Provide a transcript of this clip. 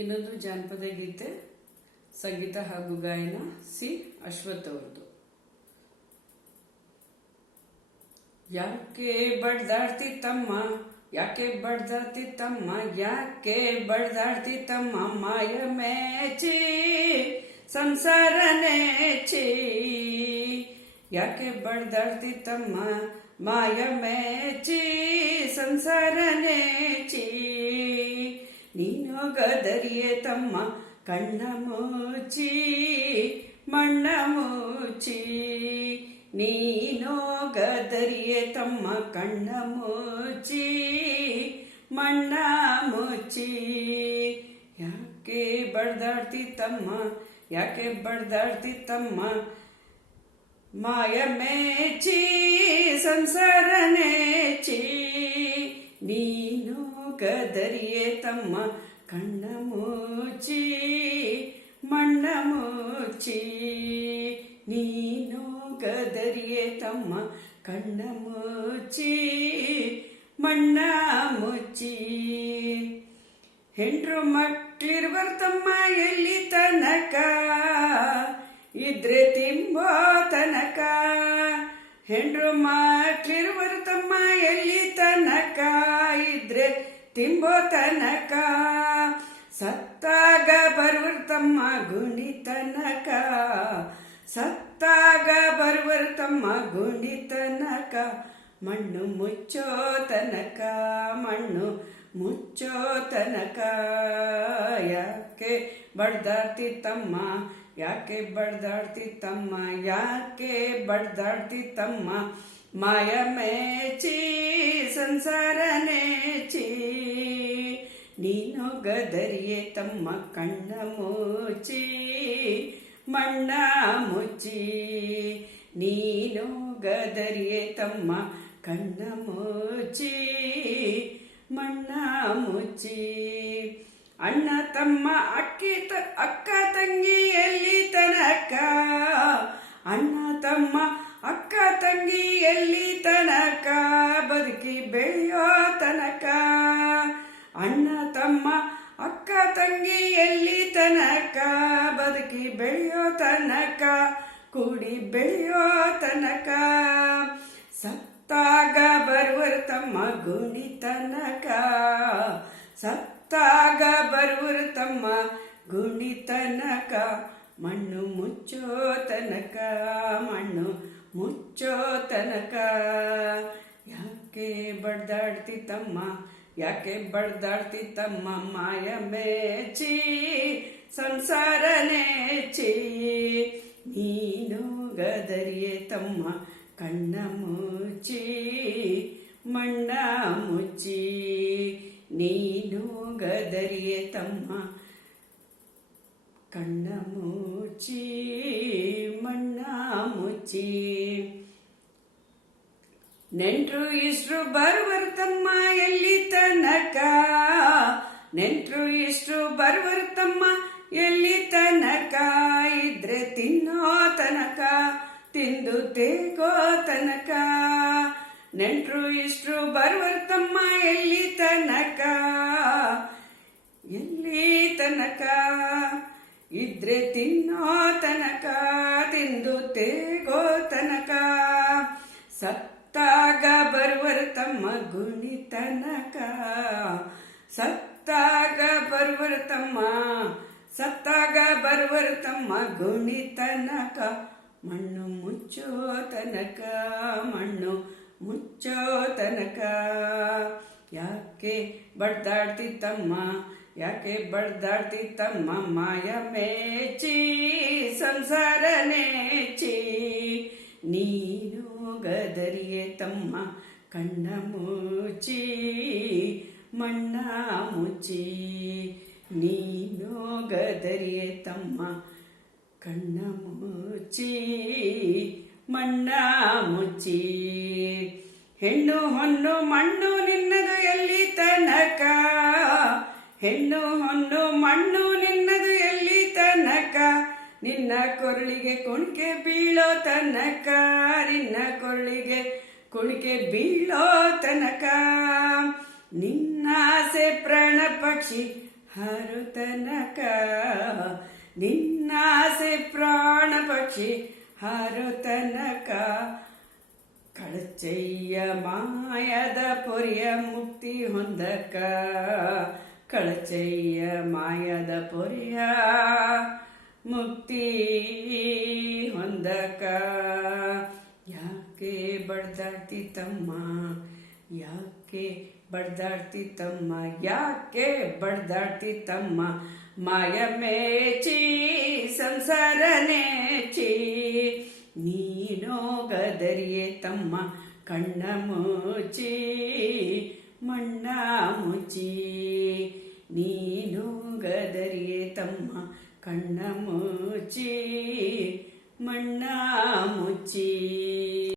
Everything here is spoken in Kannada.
ಇನ್ನೊಂದು ಜಾನಪದ ಗೀತೆ ಸಂಗೀತ ಹಾಗೂ ಗಾಯನ ಸಿ ಅಶ್ವಥ್ ಅವರದು. ಯಾಕೆ ಬಡ್ದಾಡ್ತಿತ್ತಮ್ಮ, ಯಾಕೆ ಬಡ್ದಾಡ್ತಿತ್ತಮ್ಮ, ಯಾಕೆ ಬಡ್ದಾಡ್ತಿತ್ತಮ್ಮ, ಮಾಯ ಮೇಚಿ ಸಂಸಾರ ನೇಚಿ. ಯಾಕೆ ಬಡ್ದಾಡ್ತಿತ್ತಮ್ಮ, ಮಾಯ ಮೇಚಿ ಸಂಸಾರ ನೇಚಿ. ನೀನು ಗದರಿಯೇ ತಮ್ಮ ಕಣ್ಣ ಮುಚ್ಚಿ ಮಣ್ಣ ಮುಚ್ಚಿ. ನೀನು ಗದರಿಯೇ ತಮ್ಮ ಕಣ್ಣ ಮುಚ್ಚಿ ಮಣ್ಣ ಮುಚ್ಚಿ. ಯಾಕೆ ಬಡ್ದಾಡ್ತಿತ್ತಮ್ಮ, ಯಾಕೆ ಬಡ್ದಾಡ್ತಿತ್ತಮ್ಮ, ಮಾಯ ಮೇಚಿ ಸಂಸಾರ ನೇಚಿ. ನೀನು ಗದರಿಯೇ ತಮ್ಮ ಕಣ್ಣ ಮುಚ್ಚಿ ಮಣ್ಣ ಮುಚ್ಚಿ. ನೀನು ಗದರಿಯೇ ತಮ್ಮ ಕಣ್ಣ ಮುಚ್ಚಿ ಮಣ್ಣ ಮುಚ್ಚಿ. ಹೆಂಡ್ರು ಮಕ್ಳಿರ್ವರ್ ತಮ್ಮ ಎಲ್ಲಿ ತನಕ, ಇದ್ರೆ ತಿಂಬೋ ತನಕ. ಹೆಂಡ್ರು ಮಕ್ಳಿರ್ವರ್ ತಮ್ಮ ಎಲ್ಲಿ ತನಕ, ಇದ್ರೆ ತಿಂಬೋ ತನಕ. ಸತ್ತಾಗ ಬರುವರ್ ತಮ್ಮ ಗುಣಿ ತನಕ, ಸತ್ತಾಗ ಬರುವರ್ ತಮ್ಮ ಗುಣಿ ತನಕ. ಮಣ್ಣು ಮುಚ್ಚೋ ತನಕ, ಮಣ್ಣು ಮುಚ್ಚೋ ತನಕ. ಯಾಕೆ ಬಡ್ದಾಡ್ತಿತ್ತಮ್ಮ, ಯಾಕೆ ಬಡ್ದಾಡ್ತಿತ್ತಮ್ಮ, ಯಾಕೆ ಬಡ್ದಾಡ್ತಿತ್ತಮ್ಮ, ಮಾಯ ಮೇಚಿ ಸಂಸಾರ ನೇಚಿ. ನೀನು ಗದರಿಯೇ ತಮ್ಮ ಕಣ್ಣ ಮುಚ್ಚಿ ಮಣ್ಣ ಮುಚ್ಚಿ. ನೀನು ಗದರಿಯೇ ತಮ್ಮ ಕಣ್ಣ ಮುಚ್ಚಿ ಮಣ್ಣ ಮುಚ್ಚಿ. ಅಣ್ಣ ತಮ್ಮ ಅಕ್ಕ ತಂಗಿ ಎಲ್ಲಿ ತನಕ, ಅಣ್ಣ ತಮ್ಮ ಅಕ್ಕ ತಂಗಿ ಎಲ್ಲಿ ತನಕ, ಬದುಕಿ ಬೆಳೆಯೋ ತನಕ. ಅಣ್ಣ ತಮ್ಮ ಅಕ್ಕ ತಂಗಿ ಎಲ್ಲಿ ತನಕ, ಬದುಕಿ ಬೆಳೆಯೋ ತನಕ, ಕೂಡಿ ಬೆಳೆಯೋ ತನಕ. ಸತ್ತಾಗ ಬರುವರ್ ತಮ್ಮ ಗುಣಿ ತನಕ, ಸತ್ತಾಗ ಬರುವರ್ ತಮ್ಮ ಗುಣಿ ತನಕ. ಮಣ್ಣು ಮುಚ್ಚೋ ತನಕ, ಮಣ್ಣು ಮುಚ್ಚೋ ತನಕ. ಯಾಕೆ ಬಡ್ದಾಡ್ತಿತ್ತಮ್ಮ, ಯಾಕೆ ಬಡ್ದಾಡ್ತಿತ್ತಮ್ಮ, ಮಾಯ ಮೇಚಿ ಸಂಸಾರ ನೇಚಿ. ನೀನು ಗದರಿಯೇ ತಮ್ಮ ಕಣ್ಣ ಮುಚ್ಚಿ ಮಣ್ಣ ಮುಚ್ಚಿ. ನೀನು ಗದರಿಯೇ ತಮ್ಮ ಕಣ್ಣ ಮುಚ್ಚಿ ಮಣ್ಣ ಮುಚ್ಚಿ. ನೆಂಟ್ರು ಇಷ್ಟ್ರು ಬರುವರ್ ತಮ್ಮ ಎಲ್ಲಿ ತನಕ, ನೆಂಟ್ರು ಇಷ್ಟ್ರು ಬರುವರ್ ತಮ್ಮ ಎಲ್ಲಿ ತನಕ, ಇದ್ರೆ ತಿನ್ನೋ ತನಕ, ತಿಂದು ತೇಗೋ ತನಕ. ನೆಂಟ್ರು ಇಷ್ಟ್ರು ಬರುವರ್ ತಮ್ಮ ಎಲ್ಲಿ ತನಕ, ಎಲ್ಲಿ ತನಕ, ಇದ್ರೆ ತಿನ್ನೋ ತನಕ, ತಿಂದು ತೇಗೋ ತನಕ. ಸತ್ತಾಗ ಬರುವರ್ ತಮ್ಮ ಗುಣಿ ತನಕ, ಸತ್ತಾಗ ಬರುವರ್ ತಮ್ಮ, ಸತ್ತಾಗ ಬರುವರ್ ತಮ್ಮ ಗುಣಿ ತನಕ. ಮಣ್ಣು ಮುಚ್ಚೋ ತನಕ, ಮಣ್ಣು ಮುಚ್ಚೋ ತನಕ. ಯಾಕೆ ಬಡ್ದಾಡ್ತಿತ್ತಮ್ಮ, ಯಾಕೆ ಬಡ್ದಾಡ್ತಿತ್ತಮ್ಮ, ಮಾಯ ಮೇಚಿ ಸಂಸಾರ ನೇಚಿ. ನೀನು ಗದರಿಯೇ ತಮ್ಮ ಕಣ್ಣ ಮುಚ್ಚಿ ಮಣ್ಣ ಮುಚ್ಚಿ. ನೀನು ಗದರಿಯೇ ತಮ್ಮ ಕಣ್ಣ ಮುಚ್ಚಿ ಮಣ್ಣ ಮುಚ್ಚಿ. ಹೆಣ್ಣು ಹೊನ್ನು ಮಣ್ಣು ನಿನ್ನದು ಎಲ್ಲಿ ತನಕ, ಹೆಣ್ಣು ಹೊನ್ನು ಮಣ್ಣು ನಿನ್ನದು ಎಲ್ಲಿ ತನಕ. ನಿನ್ನ ಕೊರಳಿಗೆ ಕುಣಿಕೆ ಬೀಳೋ ತನಕ, ನಿನ್ನ ಕೊರಳಿಗೆ ಕುಣಿಕೆ ಬೀಳೋ ತನಕ. ನಿನ್ನಾಸೆ ಪ್ರಾಣ ಪಕ್ಷಿ ಹಾರು ತನಕ ನಿನ್ನಾಸೆ ಪ್ರಾಣ ಪಕ್ಷಿ ಹಾರು ತನಕ ಕಳಚಯ್ಯ ಮಾಯದ ಪೊರೆಯ ಮುಕ್ತಿ ಹೊಂದಕ ಕಳಚಯ್ಯ ಮಾಯದ ಪೊರೆಯ ಮುಕ್ತಿ ಹೊಂದಕ ಯಾಕೆ ಬಡ್ದಾಡ್ತಿ ತಮ್ಮ ಯಾಕೆ ಬಡ್ದಾಡ್ತಿ ತಮ್ಮ ಯಾಕೆ ಬಡ್ದಾಡ್ತಿ ತಮ್ಮ ಮಾಯ ಮೇಚಿ ಸಂಸಾರ ನೇಚಿ ನೀನೋ ಗದರಿಯೇ ತಮ್ಮ ಕಣ್ಣ ಮುಚ್ಚಿ ಮಣ್ಣ ಮುಚ್ಚಿ ನೀನು ಗದರಿಯೇ ತಮ್ಮ ಕಣ್ಣ ಮುಚ್ಚಿ ಮಣ್ಣ ಮುಚ್ಚಿ